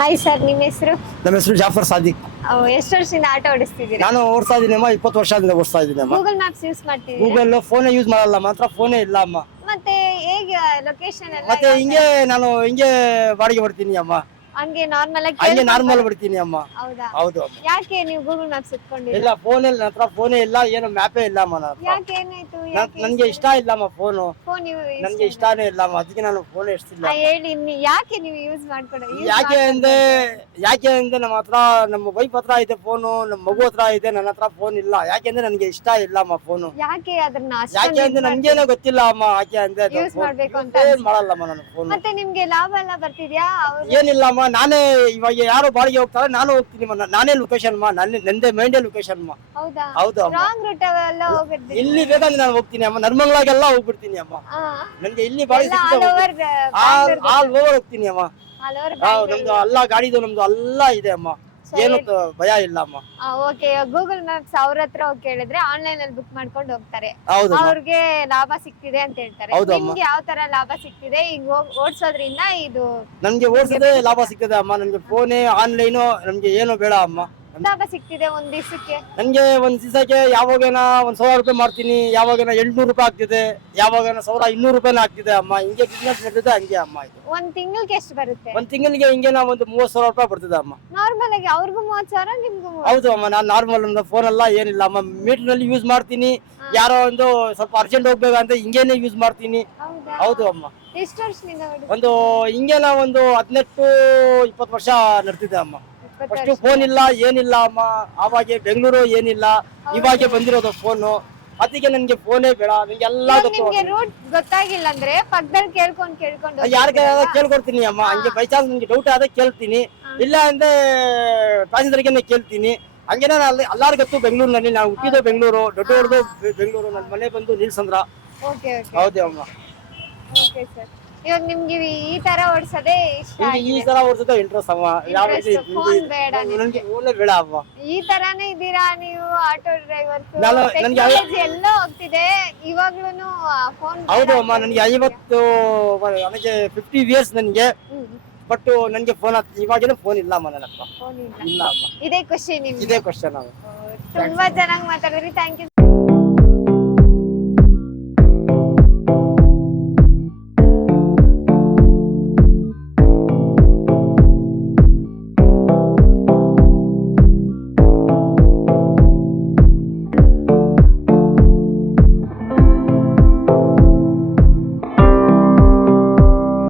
Hi sir, ನಿಮ್ಮ ಹೆಸರು? ನಮ್ಮ ಹೆಸರು ಜಾಫರ್ ಸಾದಿಕ್. ಎಷ್ಟು ವರ್ಷದಿಂದ ಆಟೋ ಓಡಿಸ್ತಿದ್ದೀರಾ? ನಾನು ಓಡಿಸ್ತಾ ಇದ್ದೀನಿ ಅಮ್ಮ, 20 ವರ್ಷದಿಂದ ಓಡಿಸ್ತಾ ಇದ್ದೀನಿ ಅಮ್ಮ. ಗೂಗಲ್ ಮ್ಯಾಪ್ಸ್ ಯೂಸ್ ಮಾಡ್ತಿದ್ದೀರಾ? ಗೂಗಲ್ ಫೋನೇ ಯೂಸ್ ಮಾಡಲ್ಲ, ಮಾತ್ರ ಫೋನೇ ಇಲ್ಲ ಅಮ್ಮ. ಮತ್ತೆ ಹೇಗೆ ಲೊಕೇಶನ್ ಎಲ್ಲ? ಮತ್ತೆ ನಾನು ಹಿಂಗೆ ಬಾಡಿಗೆ ಬರ್ತೀನಿ ಅಮ್ಮ, ಹಂಗೆ ನಾರ್ಮಲ್ ಆಗಿ ಹಂಗೆ ನಾರ್ಮಲ್ ಬಿಡ್ತೀನಿ ಅಮ್ಮ. ಹೌದಾ? ಹೌದು ಅಮ್ಮ. ಯಾಕೆ ನೀವು ಗೂಗಲ್ ಮ್ಯಾಪ್ಸ್ ಇಟ್ಕೊಂಡಿಲ್ಲ? ಇಲ್ಲ, ಫೋನೇ ಇಲ್ಲ, ನನ್ನ ಹತ್ರ ಫೋನೇ ಇಲ್ಲ, ಏನು ಮ್ಯಾಪೇ ಇಲ್ಲ ಅಮ್ಮ. ಯಾಕೆ, ಏನಾಯ್ತು? ನನ್ಗೆ ಇಷ್ಟ ಇಲ್ಲ ಅಮ್ಮ ಫೋನು, ನನ್ಗೆ ಇಷ್ಟಾನೇ ಇಲ್ಲ ಅಮ್ಮ, ಅದಕ್ಕೆ ನಾನು ಫೋನ್ ಎಷ್ಟಿಲ್ಲ. ಹೇಳಿ, ಯಾಕೆ ನೀವು ಯೂಸ್ ಯಾಕೆ ಅಂದ್ರೆ ನಮ್ಮ ಹತ್ರ, ನಮ್ಮ ವೈಫ್ ಹತ್ರ ಇದೆ ಫೋನು, ನಮ್ಮ ಮಗು ಹತ್ರ ಇದೆ, ನನ್ನ ಹತ್ರ ಫೋನ್ ಇಲ್ಲ. ಯಾಕೆಂದ್ರೆ ನನ್ಗೆ ಇಷ್ಟ ಇಲ್ಲ ಅಮ್ಮ ಫೋನು. ಯಾಕೆ ಅದನ್ನ ಯಾಕೆ ಅಂದ್ರೆ ನನ್ಗೇನೋ ಗೊತ್ತಿಲ್ಲ ಅಮ್ಮ, ಯಾಕೆ ಅಂದ್ರೆ ಯೂಸ್ ಮಾಡ್ಬೇಕು ಅಂತ ಮಾಡಲ್ಲಮ್ಮ ನಾನು ಫೋನ್. ಮತ್ತೆ ನಿಮ್ಗೆ ಲಾಭ ಎಲ್ಲ ಬರ್ತಿದ್ಯಾ? ಏನಿಲ್ಲ ಅಮ್ಮ, ನಾನೇ ಇವಾಗ ಯಾರು ಬಾಡಿಗೆ ಹೋಗ್ತಾರೆ, ನಾನು ಹೋಗ್ತೀನಿ ಅಮ್ಮ. ನಾನೇ ಲೊಕೇಶನ್ ಅಮ್ಮ, ನಂದೇ ಮೈಂಡೇ ಲೊಕೇಶನ್ ಅಮ್ಮ. ಹೌದಾ? ಹೌದು ಅಮ್ಮ. ರಾಂಗ್ ರೂಟ್ ಎಲ್ಲ ಹೋಗಿರ್ತೀವಿ. ಇಲ್ಲಿ ಬೇಕಂದ್ರೆ ನಾನು ಹೋಗ್ತೀನಿ ಅಮ್ಮ, ನರ್ಮಂಗ್ಲಾಗೆಲ್ಲ ಹೋಗ್ಬಿಡ್ತೀನಿ ಅಮ್ಮ. ನನ್ಗೆ ಇಲ್ಲಿ ಬಾಡಿಗೆ ಆಲ್ ಓವರ್ ಹೋಗ್ತೀನಿ ಅಮ್ಮ. ನಮ್ದು ಎಲ್ಲ ಗಾಡಿದು ನಮ್ದು ಎಲ್ಲ ಇದೆ ಅಮ್ಮ, ಏನು ಭಯ ಇಲ್ಲ ಅಮ್ಮ. ಓಕೆ, ಗೂಗಲ್ ಮ್ಯಾಪ್ಸ್ ಅವ್ರ ಹತ್ರ ಹೋಗಿ ಕೇಳಿದ್ರೆ ಆನ್ಲೈನ್ ಅಲ್ಲಿ ಬುಕ್ ಮಾಡ್ಕೊಂಡು ಹೋಗ್ತಾರೆ, ಹೌದು ಅವ್ರಿಗೆ ಲಾಭ ಸಿಗ್ತಿದೆ ಅಂತ ಹೇಳ್ತಾರೆ. ಹೌದು ಅಮ್ಮ. ನಿಮ್ಗೆ ಯಾವ ತರ ಲಾಭ ಸಿಗ್ತಿದೆ ಈಗ ಓಡಿಸೋದ್ರಿಂದ? ಇದು ನನ್ಗೆ ಓಡಿಸೋದೇ ಲಾಭ ಸಿಗ್ತದೆ ಅಮ್ಮ, ನನ್ಗೆ ಫೋನೇ ಆನ್ಲೈನು ನಮ್ಗೆ ಏನು ಬೇಡ ಅಮ್ಮ. ಲಾಭ ಸಿಗ್ತಿದೆ ಒಂದ್ ದಿವಸಕ್ಕೆ? ನನ್ಗೆ ಒಂದ್ ದಿವಸಕ್ಕೆ ಯಾವಾಗೇನ 1,000 ರೂಪಾಯಿ ಮಾಡ್ತೀನಿ, ಯಾವಾಗೇನ 800 ರೂಪಾಯಿ ಆಗ್ತಿದೆ, ಯಾವಾಗೇನ 1,200 ರೂಪಾಯಿ ಆಗ್ತಿದೆ ಅಮ್ಮ. ಹಿಂಗೆ ಬಿಸ್ನೆಸ್ ನಡೆದಿದೆ ಹಂಗೆ ಅಮ್ಮ. ಇದು ಒಂದ್ ತಿಂಗಳಿಗೆ ಎಷ್ಟು ಬರುತ್ತೆ? ಒಂದ್ ತಿಂಗಳಿಗೆ ಹಿಂಗೆ ನಾವು ಒಂದು 30,000 ರೂಪಾಯಿ ಬರ್ತದೆ ಅಮ್ಮ. ನಾರ್ಮಲ್ ಆಗಿ ಅವ್ರಿಗೂ 30,000, ನಿಮ್ಗೂ 30,000? ಹೌದು ಅಮ್ಮ, ನಾನು ನಾರ್ಮಲ್ ಫೋನ್ ಎಲ್ಲ ಏನಿಲ್ಲ ಅಮ್ಮ, ಮೀಟರ್ ನಲ್ಲಿ ಯೂಸ್ ಮಾಡ್ತೀನಿ. ಯಾರೋ ಒಂದು ಸ್ವಲ್ಪ ಅರ್ಜೆಂಟ್ ಹೋಗ್ಬೇಕಂತ ಹಿಂಗೇನೆ ಯೂಸ್ ಮಾಡ್ತೀನಿ. ಹೌದು ಅಮ್ಮ. ಎಷ್ಟು ವರ್ಷದಿಂದ? ಒಂದು ಹಿಂಗೆಲ್ಲ ಒಂದು 18-20 ವರ್ಷ ನಡೆದಿದೆ ಅಮ್ಮ. ಫಸ್ಟ್ ಫೋನ್ ಇಲ್ಲ, ಏನಿಲ್ಲ ಅಮ್ಮ. ಆವಾಗ ಬೆಂಗಳೂರು ಏನಿಲ್ಲ, ಇವಾಗೆ ಬಂದಿರೋದು ಫೋನು. ಅದಕ್ಕೆ ನನ್ಗೆ ಫೋನೇ ಬೇಡ, ನಂಗೆಲ್ಲ ನಿಮ್ಗೆ ರೂಟ್ ಗೊತ್ತಾಗಿಲ್ಲ ಅಂದ್ರೆ ಪಕ್ಕದಲ್ಲಿ ಕೇಳ್ಕೊಂಡು ಯಾರಿಗೆ ಕೇಳ್ಕೊಡ್ತೀನಿ ಅಮ್ಮ. ಹಂಗೆ ಬೈ ಚಾನ್ಸ್ ನನ್ಗೆ ಡೌಟ್ ಆದ್ರೆ ಕೇಳ್ತೀನಿ, ಇಲ್ಲ ಅಂದ್ರೆ ತಹಸೀಲ್ದಾರ್ಗೆ ಕೇಳ್ತೀನಿ. ಹಂಗೇನ ಎಲ್ಲಾರು ಗೊತ್ತು ಬೆಂಗಳೂರಿನಲ್ಲಿ, ನಾವು ಹುಟ್ಟಿದ್ದು ಬೆಂಗಳೂರು, ದೊಡ್ಡವ್ರದ್ದು ಬೆಂಗಳೂರು, ನನ್ನ ಮನೆ ಬಂದು ನೀಲ್ಸಂದ್ರ. ಹೌದು ಅಮ್ಮ. ಓಕೆ ಸರ್, ಇವಾಗ ನಿಮ್ಗೆ ಈ ತರ ಓಡಿಸೋದೇ ಇಷ್ಟ? ಈ ತರ ಓಡಿಸೋದೇ ಇಂಟ್ರೆಸ್ಟ್ ಅಮ್ಮ. ಯಾವ ಫೋನ್ ಬೇಡ, ನನ್ಗೆ ಫೋನೇ ಬೇಡ ಅಮ್ಮ. ಈ ತರಾನೇ ಇದ್ದೀರಾ ನೀವು ಆಟೋ ಡ್ರೈವರ್ಸ್? ಟೆಕ್ನಾಲಜಿ ಎಲ್ಲ ಹೋಗ್ತಿದೆ, ಇವಾಗ್ಲೂನು ಫೋನ್? ಹೌದು ಅಮ್ಮ, ನನಗೆ 50 ಇಯರ್ಸ್ ನನಗೆ, ಬಟ್ ನನ್ಗೆ ಫೋನ್ ಇವಾಗೇನು ಫೋನ್ ಇಲ್ಲ ಅಮ್ಮ ನನ್ನ ಹತ್ರ. ಇಲ್ಲ ಅಮ್ಮ. ಇದೇ ಖುಷಿ ನಿಮ್ಗೆ? ಇದೇ ಕ್ವಶನ್. ತುಂಬಾ ಚೆನ್ನಾಗಿ ಮಾತಾಡಿದ್ರಿ, ಥ್ಯಾಂಕ್ ಯು.